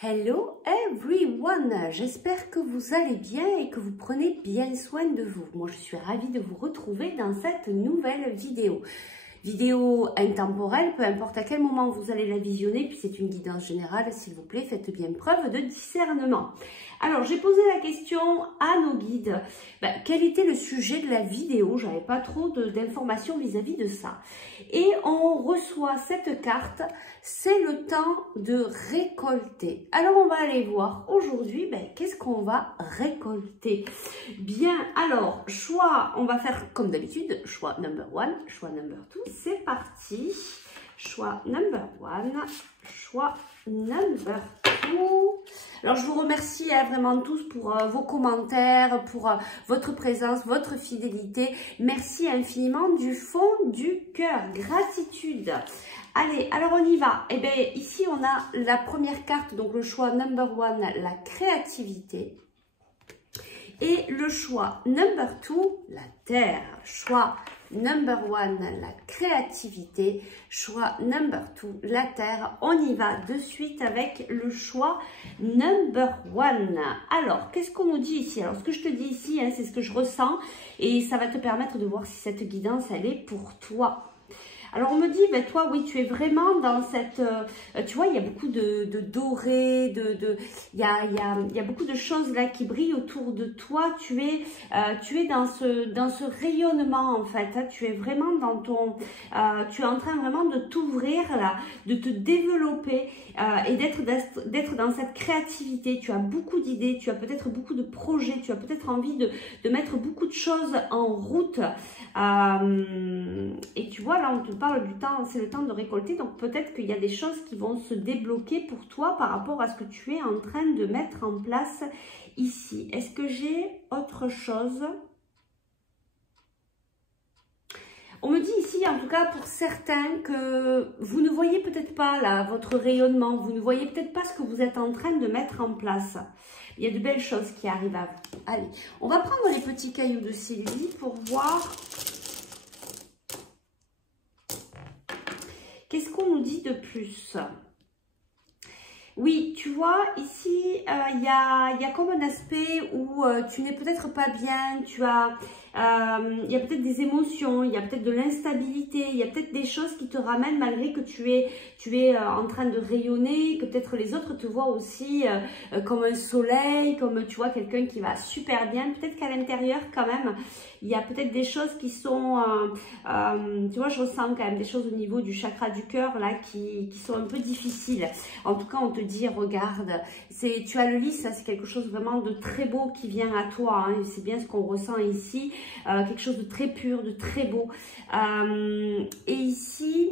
Hello everyone, j'espère que vous allez bien et que vous prenez bien soin de vous. Moi je suis ravie de vous retrouver dans cette nouvelle vidéo. Vidéo intemporelle, peu importe à quel moment vous allez la visionner, puis c'est une guidance générale, s'il vous plaît, faites bien preuve de discernement. Alors, j'ai posé la question à nos guides, quel était le sujet de la vidéo? J'avais pas trop d'informations vis-à-vis de ça. Et on reçoit cette carte, c'est le temps de récolter. Alors, on va aller voir aujourd'hui, qu'est-ce qu'on va récolter? Bien, alors, choix, on va faire comme d'habitude, choix number 1, choix number 2, c'est parti. Choix number 1, choix number 2. Alors, je vous remercie vraiment tous pour vos commentaires, pour votre présence, votre fidélité. Merci infiniment du fond du cœur. Gratitude. Allez, alors on y va. Eh bien, ici, on a la première carte, donc le choix number 1, la créativité. Et le choix number 2, la terre. Choix number 1, la créativité. Choix number 2, la terre. On y va de suite avec le choix number 1. Alors, qu'est-ce qu'on nous dit ici? Alors, ce que je te dis ici, c'est ce que je ressens. Et ça va te permettre de voir si cette guidance, elle est pour toi. Alors, on me dit, toi, oui, tu es vraiment dans cette... tu vois, il y a beaucoup de doré, il y a beaucoup de choses là qui brillent autour de toi. Tu es dans ce rayonnement, en fait. Hein, tu es vraiment dans ton... tu es en train vraiment de t'ouvrir, là, de te développer et d'être dans cette créativité. Tu as beaucoup d'idées, tu as peut-être beaucoup de projets, tu as peut-être envie de mettre beaucoup de choses en route. Et tu vois, là, on te parle du temps, c'est le temps de récolter, donc peut-être qu'il y a des choses qui vont se débloquer pour toi par rapport à ce que tu es en train de mettre en place ici. Est-ce que j'ai autre chose? On me dit ici, en tout cas pour certains, que vous ne voyez peut-être pas là votre rayonnement, vous ne voyez peut-être pas ce que vous êtes en train de mettre en place. Il y a de belles choses qui arrivent à vous. Allez, on va prendre les petits cailloux de Sylvie pour voir qu'est-ce qu'on nous dit de plus. Oui, tu vois, ici, il y a comme un aspect où tu n'es peut-être pas bien, il y a peut-être des émotions, il y a peut-être de l'instabilité, il y a peut-être des choses qui te ramènent malgré que tu es en train de rayonner, que peut-être les autres te voient aussi comme un soleil, comme tu vois quelqu'un qui va super bien. Peut-être qu'à l'intérieur quand même, il y a peut-être des choses qui sont, tu vois, je ressens quand même des choses au niveau du chakra du cœur là qui sont un peu difficiles. En tout cas, on te dit, regarde, tu as le lys, c'est quelque chose vraiment de très beau qui vient à toi. Hein, c'est bien ce qu'on ressent ici, quelque chose de très pur, de très beau. Et ici...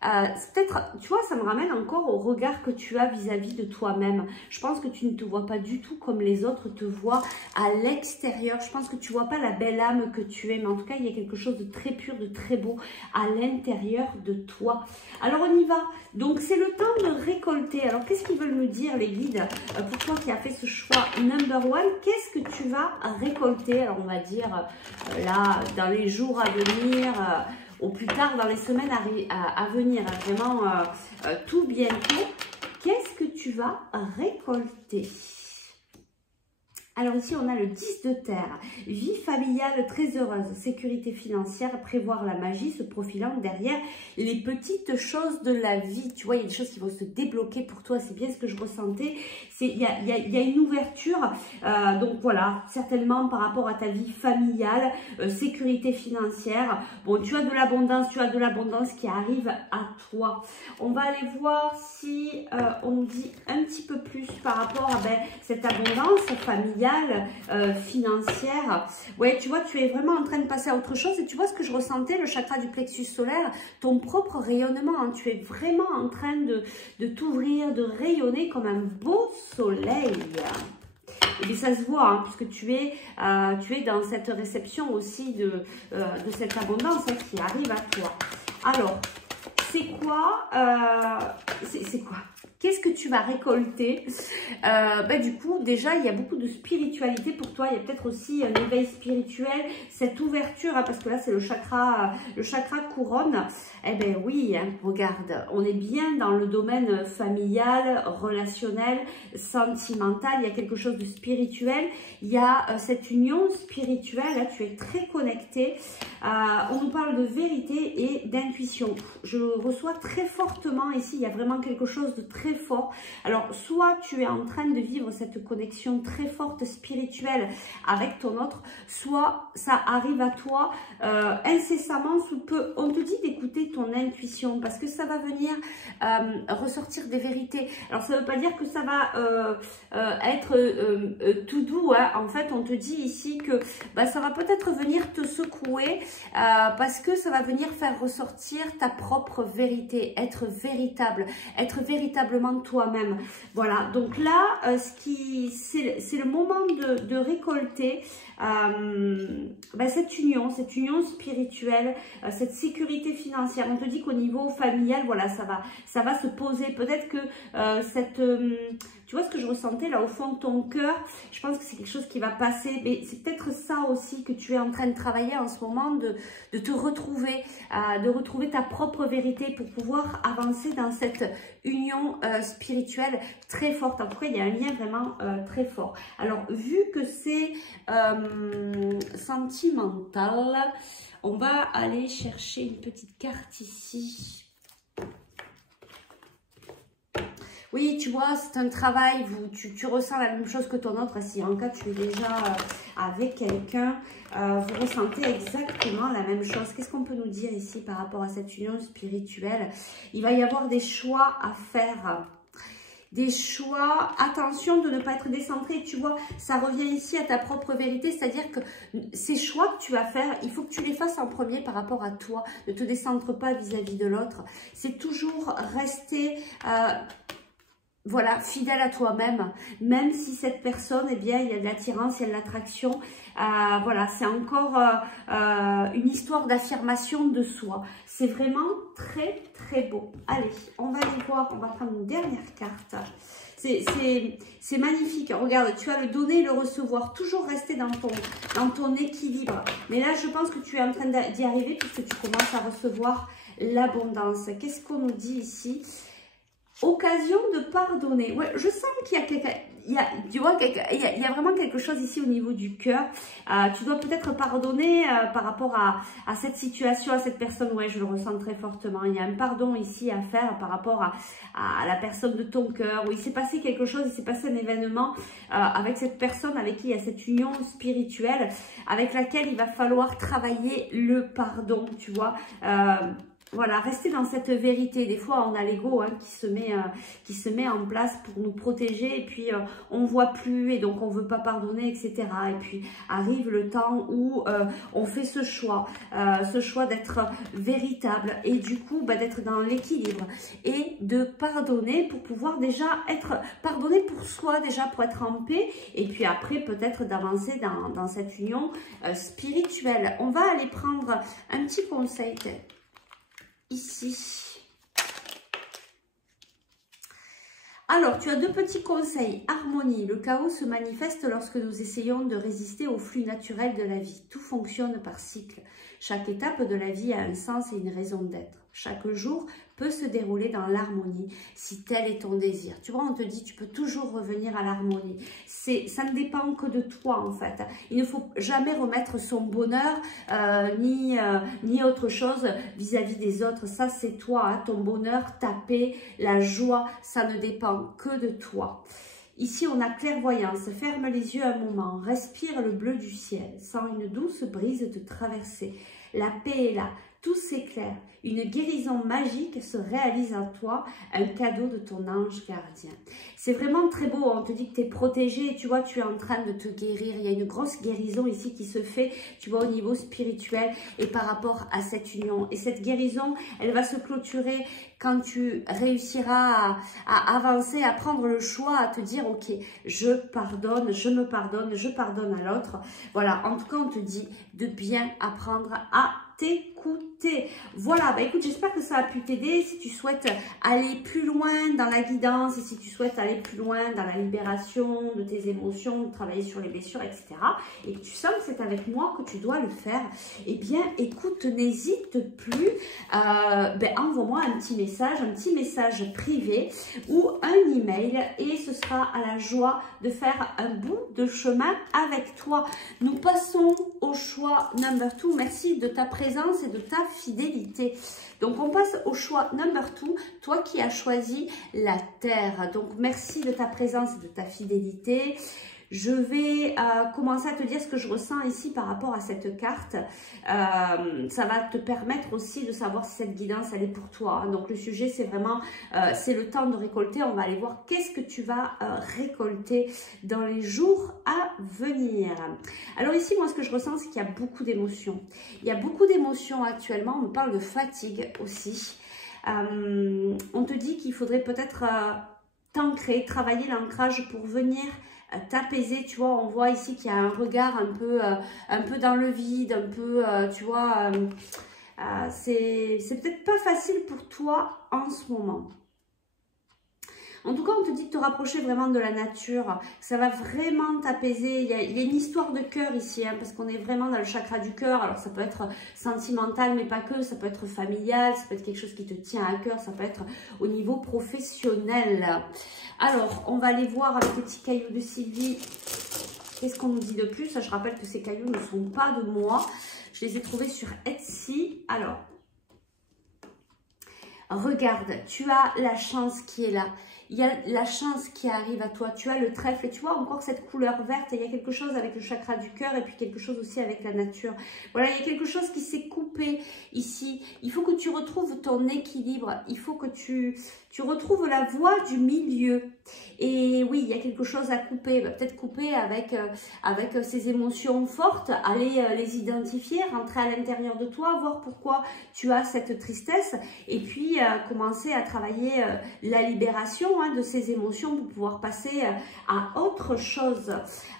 peut-être, tu vois, ça me ramène encore au regard que tu as vis-à-vis de toi-même. Je pense que tu ne te vois pas du tout comme les autres te voient à l'extérieur. Je pense que tu vois pas la belle âme que tu es, mais en tout cas, il y a quelque chose de très pur, de très beau à l'intérieur de toi. Alors, on y va. Donc, c'est le temps de récolter. Alors, qu'est-ce qu'ils veulent me dire, les guides, pour toi qui as fait ce choix number 1? Qu'est-ce que tu vas récolter? Alors, on va dire, là, dans les jours à venir... au plus tard dans les semaines à venir, vraiment tout bientôt, qu'est-ce que tu vas récolter? Alors ici, on a le 10 de terre, vie familiale très heureuse, sécurité financière, prévoir la magie, se profilant derrière les petites choses de la vie. Tu vois, il y a des choses qui vont se débloquer pour toi, c'est bien ce que je ressentais. Il y a une ouverture, donc voilà, certainement par rapport à ta vie familiale, sécurité financière. Bon, tu as de l'abondance qui arrive à toi. On va aller voir si on me dit un petit peu plus par rapport à cette abondance familiale, financière. Ouais, tu vois, tu es vraiment en train de passer à autre chose et tu vois ce que je ressentais, le chakra du plexus solaire, ton propre rayonnement, hein, tu es vraiment en train de t'ouvrir, de rayonner comme un beau soleil. Et bien, ça se voit, hein, puisque tu es dans cette réception aussi de cette abondance qui arrive à toi. Alors, c'est quoi Qu'est-ce que tu vas récolter? Du coup, déjà, il y a beaucoup de spiritualité pour toi. Il y a peut-être aussi un éveil spirituel, cette ouverture, hein, parce que là, c'est le chakra couronne. Eh bien oui, hein, regarde, on est bien dans le domaine familial, relationnel, sentimental. Il y a quelque chose de spirituel. Il y a cette union spirituelle. Là, tu es très connecté. On nous parle de vérité et d'intuition. Je reçois très fortement ici, il y a vraiment quelque chose de très fort. Alors, soit tu es en train de vivre cette connexion très forte spirituelle avec ton autre, soit ça arrive à toi incessamment sous peu. On te dit d'écouter ton intuition parce que ça va venir ressortir des vérités. Alors, ça ne veut pas dire que ça va être tout doux, hein. En fait, on te dit ici que ça va peut-être venir te secouer parce que ça va venir faire ressortir ta propre vérité, être véritable, être véritablement toi-même. Voilà, donc là, c'est le moment de récolter cette union spirituelle, cette sécurité financière. On te dit qu'au niveau familial, voilà, ça va se poser. Peut-être que tu vois ce que je ressentais là au fond de ton cœur, je pense que c'est quelque chose qui va passer, mais c'est peut-être ça aussi que tu es en train de travailler en ce moment, de te retrouver, de retrouver ta propre vérité pour pouvoir avancer dans cette union spirituelle très forte. En tout cas, il y a un lien vraiment très fort. Alors, vu que c'est sentimental, on va aller chercher une petite carte ici. Oui, tu vois, c'est un travail, tu ressens la même chose que ton autre. Si en cas tu es déjà avec quelqu'un, vous ressentez exactement la même chose. Qu'est-ce qu'on peut nous dire ici par rapport à cette union spirituelle? Il va y avoir des choix à faire. Des choix, attention de ne pas être décentré, tu vois, ça revient ici à ta propre vérité, c'est-à-dire que ces choix que tu vas faire, il faut que tu les fasses en premier par rapport à toi, ne te décentre pas vis-à-vis de l'autre, c'est toujours rester... voilà, fidèle à toi-même, même si cette personne, eh bien, il y a de l'attirance, il y a de l'attraction. Voilà, c'est encore une histoire d'affirmation de soi. C'est vraiment très, très beau. Allez, on va aller voir, on va prendre une dernière carte. C'est magnifique. Regarde, tu as le donner et le recevoir. Toujours rester dans ton équilibre. Mais là, je pense que tu es en train d'y arriver puisque tu commences à recevoir l'abondance. Qu'est-ce qu'on nous dit ici ? Occasion de pardonner. Ouais, je sens qu'il y a quelqu'un, tu vois, il y a vraiment quelque chose ici au niveau du cœur. Tu dois peut-être pardonner par rapport à cette situation, à cette personne. Ouais, je le ressens très fortement. Il y a un pardon ici à faire par rapport à la personne de ton cœur, où il s'est passé quelque chose, il s'est passé un événement avec cette personne avec qui il y a cette union spirituelle, avec laquelle il va falloir travailler le pardon, tu vois. Voilà, rester dans cette vérité. Des fois, on a l'ego qui se met en place pour nous protéger et puis on voit plus et donc on veut pas pardonner, etc. Et puis arrive le temps où on fait ce choix d'être véritable et du coup d'être dans l'équilibre et de pardonner pour pouvoir déjà pardonner pour soi déjà pour être en paix et puis après peut-être d'avancer dans cette union spirituelle. On va aller prendre un petit conseil ici. Alors, tu as deux petits conseils. Harmonie. Le chaos se manifeste lorsque nous essayons de résister au flux naturel de la vie. Tout fonctionne par cycle. Chaque étape de la vie a un sens et une raison d'être. Chaque jour peut se dérouler dans l'harmonie si tel est ton désir. Tu vois, on te dit, tu peux toujours revenir à l'harmonie. Ça ne dépend que de toi, en fait. Il ne faut jamais remettre son bonheur ni autre chose vis-à-vis des autres. Ça, c'est toi, hein, ton bonheur, ta paix, la joie, ça ne dépend que de toi. Ici, on a clairvoyance. Ferme les yeux un moment. Respire le bleu du ciel. Sens une douce brise te traverser. La paix est là. Tout s'éclaire. Une guérison magique se réalise en toi. Un cadeau de ton ange gardien. C'est vraiment très beau. On te dit que tu es protégé. Tu vois, tu es en train de te guérir. Il y a une grosse guérison ici qui se fait, tu vois, au niveau spirituel et par rapport à cette union. Et cette guérison, elle va se clôturer quand tu réussiras à avancer, à prendre le choix, à te dire, ok, je pardonne, je me pardonne, je pardonne à l'autre. Voilà, en tout cas, on te dit de bien apprendre à t'écouter. écouter. Voilà, bah écoute, j'espère que ça a pu t'aider. Si tu souhaites aller plus loin dans la guidance et si tu souhaites aller plus loin dans la libération de tes émotions, travailler sur les blessures, etc. et que tu sens que c'est avec moi que tu dois le faire, eh bien, écoute, n'hésite plus. Envoie-moi un petit message privé ou un email et ce sera à la joie de faire un bout de chemin avec toi. Nous passons au choix number 2. Merci de ta présence et de ta fidélité. Donc, on passe au choix number 2, toi qui as choisi la terre. Donc, merci de ta présence et de ta fidélité. Je vais commencer à te dire ce que je ressens ici par rapport à cette carte. Ça va te permettre aussi de savoir si cette guidance, elle est pour toi. Donc, le sujet, c'est vraiment, c'est le temps de récolter. On va aller voir qu'est-ce que tu vas récolter dans les jours à venir. Alors ici, moi, ce que je ressens, c'est qu'il y a beaucoup d'émotions. Il y a beaucoup d'émotions actuellement. On me parle de fatigue aussi. On te dit qu'il faudrait peut-être t'ancrer, travailler l'ancrage pour venir t'apaiser. Tu vois, on voit ici qu'il y a un regard un peu dans le vide, un peu, tu vois, c'est peut-être pas facile pour toi en ce moment. En tout cas, on te dit de te rapprocher vraiment de la nature. Ça va vraiment t'apaiser. Il y a une histoire de cœur ici, hein, parce qu'on est vraiment dans le chakra du cœur. Alors, ça peut être sentimental, mais pas que. Ça peut être familial, ça peut être quelque chose qui te tient à cœur. Ça peut être au niveau professionnel. Alors, on va aller voir avec les petits cailloux de Sylvie. Qu'est-ce qu'on nous dit de plus? Je rappelle que ces cailloux ne sont pas de moi. Je les ai trouvés sur Etsy. Alors, regarde, tu as la chance qui est là. Il y a la chance qui arrive à toi. Tu as le trèfle et tu vois encore cette couleur verte. Et il y a quelque chose avec le chakra du cœur et puis quelque chose aussi avec la nature. Voilà, il y a quelque chose qui s'est coupé ici. Il faut que tu retrouves ton équilibre. Il faut que tu retrouves la voie du milieu. Et oui, il y a quelque chose à couper. Peut-être couper avec ces émotions fortes. Aller les identifier, rentrer à l'intérieur de toi, voir pourquoi tu as cette tristesse. Et puis, commencer à travailler la libération de ces émotions pour pouvoir passer à autre chose.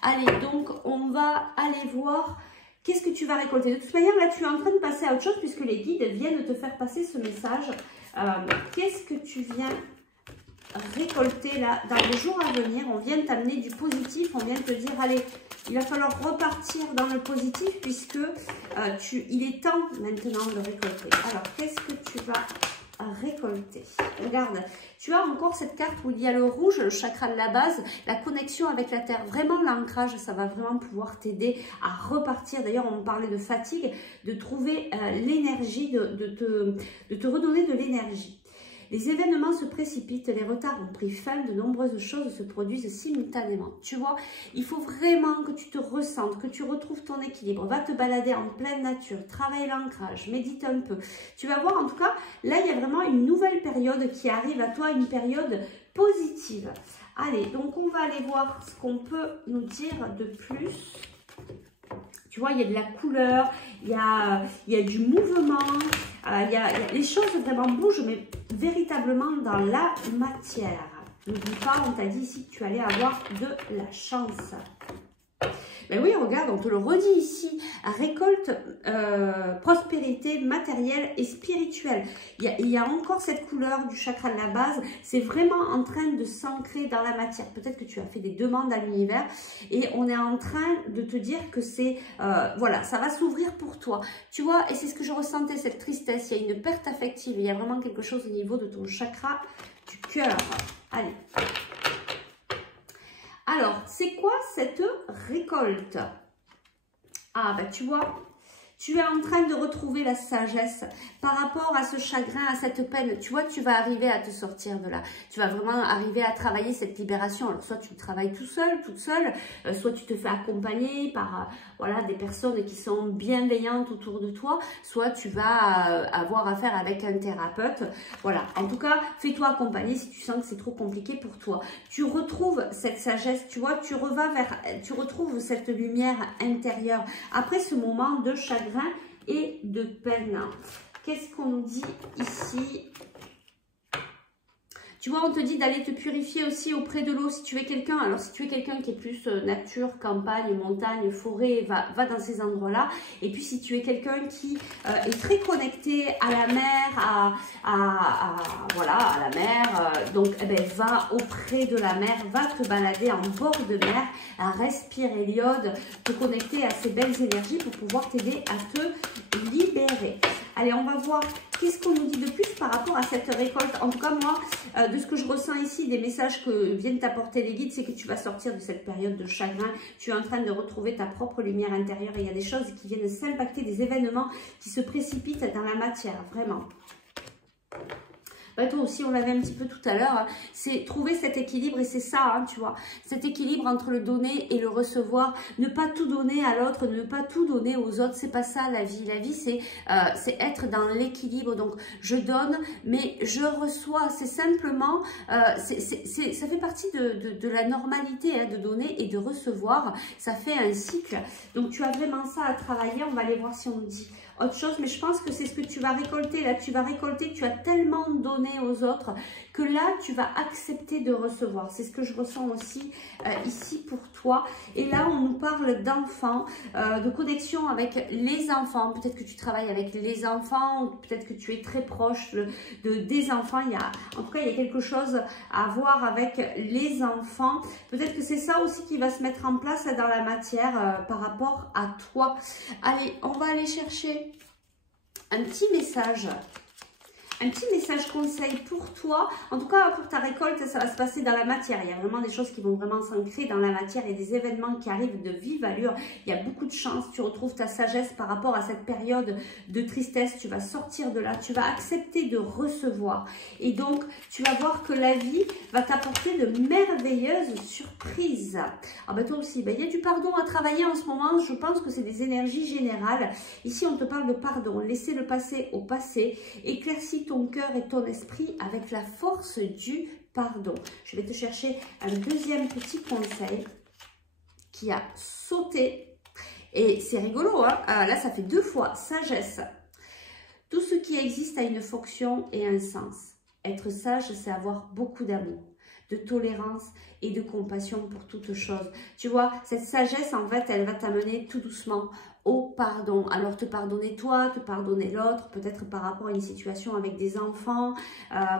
Allez, donc, on va aller voir qu'est-ce que tu vas récolter. De toute manière, là, tu es en train de passer à autre chose puisque les guides viennent te faire passer ce message. Qu'est-ce que tu viens récolter là dans les jours à venir? On vient t'amener du positif, on vient te dire allez, il va falloir repartir dans le positif puisque il est temps maintenant de récolter. Alors qu'est-ce que tu vas récolter? Regarde, tu as encore cette carte où il y a le rouge, le chakra de la base, la connexion avec la terre, vraiment l'ancrage, ça va vraiment pouvoir t'aider à repartir. D'ailleurs, on parlait de fatigue, de trouver l'énergie, de te redonner de l'énergie. Les événements se précipitent, les retards ont pris fin, de nombreuses choses se produisent simultanément. Tu vois, il faut vraiment que tu te ressentes, que tu retrouves ton équilibre. Va te balader en pleine nature, travaille l'ancrage, médite un peu. Tu vas voir, en tout cas, là, il y a vraiment une nouvelle période qui arrive à toi, une période positive. Allez, donc on va aller voir ce qu'on peut nous dire de plus. Tu vois, il y a de la couleur, il y a du mouvement, les choses vraiment bougent, mais véritablement dans la matière. N'oublie pas, on t'a dit ici que tu allais avoir de la chance. Ben oui, regarde, on te le redit ici, récolte, prospérité matérielle et spirituelle. Il y a encore cette couleur du chakra de la base, c'est vraiment en train de s'ancrer dans la matière. Peut-être que tu as fait des demandes à l'univers et on est en train de te dire que c'est, voilà, ça va s'ouvrir pour toi. Tu vois, et c'est ce que je ressentais, cette tristesse, il y a une perte affective, il y a vraiment quelque chose au niveau de ton chakra du cœur. Allez. Alors, c'est quoi cette récolte? Ah, bah tu vois, tu es en train de retrouver la sagesse par rapport à ce chagrin, à cette peine. Tu vois, tu vas arriver à te sortir de là. Tu vas vraiment arriver à travailler cette libération. Alors, soit tu travailles tout seul, toute seule, soit tu te fais accompagner par voilà, des personnes qui sont bienveillantes autour de toi, soit tu vas avoir affaire avec un thérapeute. Voilà, en tout cas, fais-toi accompagner si tu sens que c'est trop compliqué pour toi. Tu retrouves cette sagesse, tu vois, tu retrouves cette lumière intérieure après ce moment de chagrin et de peine. Qu'est-ce qu'on nous dit ici? Tu vois, on te dit d'aller te purifier aussi auprès de l'eau si tu es quelqu'un. Alors, si tu es quelqu'un qui est plus nature, campagne, montagne, forêt, va dans ces endroits-là. Et puis, si tu es quelqu'un qui est très connecté à la mer, voilà, à la mer, donc, eh ben, va auprès de la mer, va te balader en bord de mer, à respirer l'iode, te connecter à ces belles énergies pour pouvoir t'aider à te libérer. Allez, on va voir qu'est-ce qu'on nous dit de plus par rapport à cette récolte. En tout cas, moi, de ce que je ressens ici, des messages que viennent t'apporter les guides, c'est que tu vas sortir de cette période de chagrin. Tu es en train de retrouver ta propre lumière intérieure. Et il y a des choses qui viennent s'impacter, des événements qui se précipitent dans la matière, vraiment. Bah, toi aussi, on l'avait un petit peu tout à l'heure, c'est trouver cet équilibre et c'est ça, hein, tu vois, cet équilibre entre le donner et le recevoir, ne pas tout donner à l'autre, ne pas tout donner aux autres, c'est pas ça la vie. La vie, c'est être dans l'équilibre, donc je donne, mais je reçois, c'est simplement, ça fait partie de la normalité, hein, de donner et de recevoir, ça fait un cycle, donc tu as vraiment ça à travailler, on va aller voir si on dit autre chose, mais je pense que c'est ce que tu vas récolter. Là, tu vas récolter, tu as tellement donné aux autres que là, tu vas accepter de recevoir. C'est ce que je ressens aussi ici pour toi. Et là, on nous parle d'enfants, de connexion avec les enfants. Peut-être que tu travailles avec les enfants, peut-être que tu es très proche des enfants. En tout cas, il y a quelque chose à voir avec les enfants. Peut-être que c'est ça aussi qui va se mettre en place dans la matière par rapport à toi. Allez, on va aller chercher un petit message conseil pour toi. En tout cas, pour ta récolte, ça va se passer dans la matière. Il y a vraiment des choses qui vont vraiment s'ancrer dans la matière et des événements qui arrivent de vive allure. Il y a beaucoup de chance. Tu retrouves ta sagesse par rapport à cette période de tristesse. Tu vas sortir de là. Tu vas accepter de recevoir. Et donc, tu vas voir que la vie va t'apporter de merveilleuses surprises. Ah ben toi aussi, ben, il y a du pardon à travailler en ce moment. Je pense que c'est des énergies générales. Ici, on te parle de pardon. Laissez le passé au passé. Éclaircis ton cœur et ton esprit avec la force du pardon. Je vais te chercher un deuxième petit conseil qui a sauté. Et c'est rigolo, hein? Là, ça fait 2 fois. Sagesse. Tout ce qui existe a une fonction et un sens. Être sage, c'est avoir beaucoup d'amour, de tolérance et de compassion pour toute chose. Tu vois, cette sagesse, en fait, elle va t'amener tout doucement au pardon. Alors, te pardonner toi, te pardonner l'autre, peut-être par rapport à une situation avec des enfants.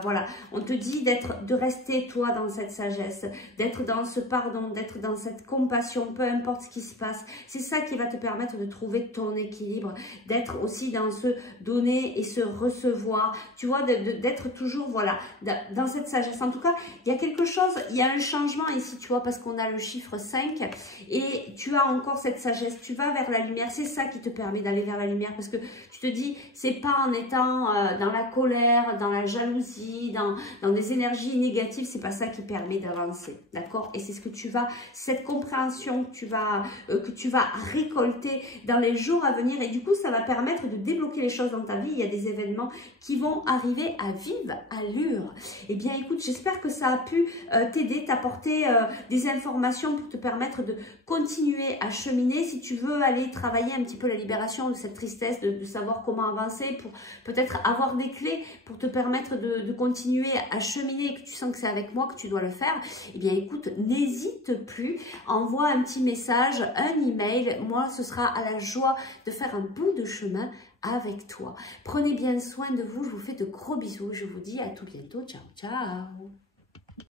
Voilà, on te dit de rester toi dans cette sagesse, d'être dans ce pardon, d'être dans cette compassion, peu importe ce qui se passe. C'est ça qui va te permettre de trouver ton équilibre, d'être aussi dans ce donner et ce recevoir. Tu vois, d'être toujours, voilà, dans cette sagesse. En tout cas, il y a quelque chose, il y a un changement ici, tu vois, parce qu'on a le chiffre 5 et tu as encore cette sagesse. Tu vas vers la lumière. C'est ça qui te permet d'aller vers la lumière parce que tu te dis, c'est pas en étant dans la colère, dans la jalousie, dans des énergies négatives, c'est pas ça qui permet d'avancer, d'accord? Et c'est ce que tu vas, cette compréhension que tu vas récolter dans les jours à venir et du coup, ça va permettre de débloquer les choses dans ta vie. Il y a des événements qui vont arriver à vive allure. Eh bien, écoute, j'espère que ça a pu t'aider, t'apporter des informations pour te permettre de continuer à cheminer. Si tu veux aller travailler un petit peu la libération de cette tristesse, de savoir comment avancer, pour peut-être avoir des clés pour te permettre de continuer à cheminer et que tu sens que c'est avec moi que tu dois le faire, eh bien écoute, n'hésite plus, envoie un petit message, un email, moi ce sera à la joie de faire un bout de chemin avec toi. Prenez bien soin de vous, je vous fais de gros bisous, je vous dis à tout bientôt, ciao ciao.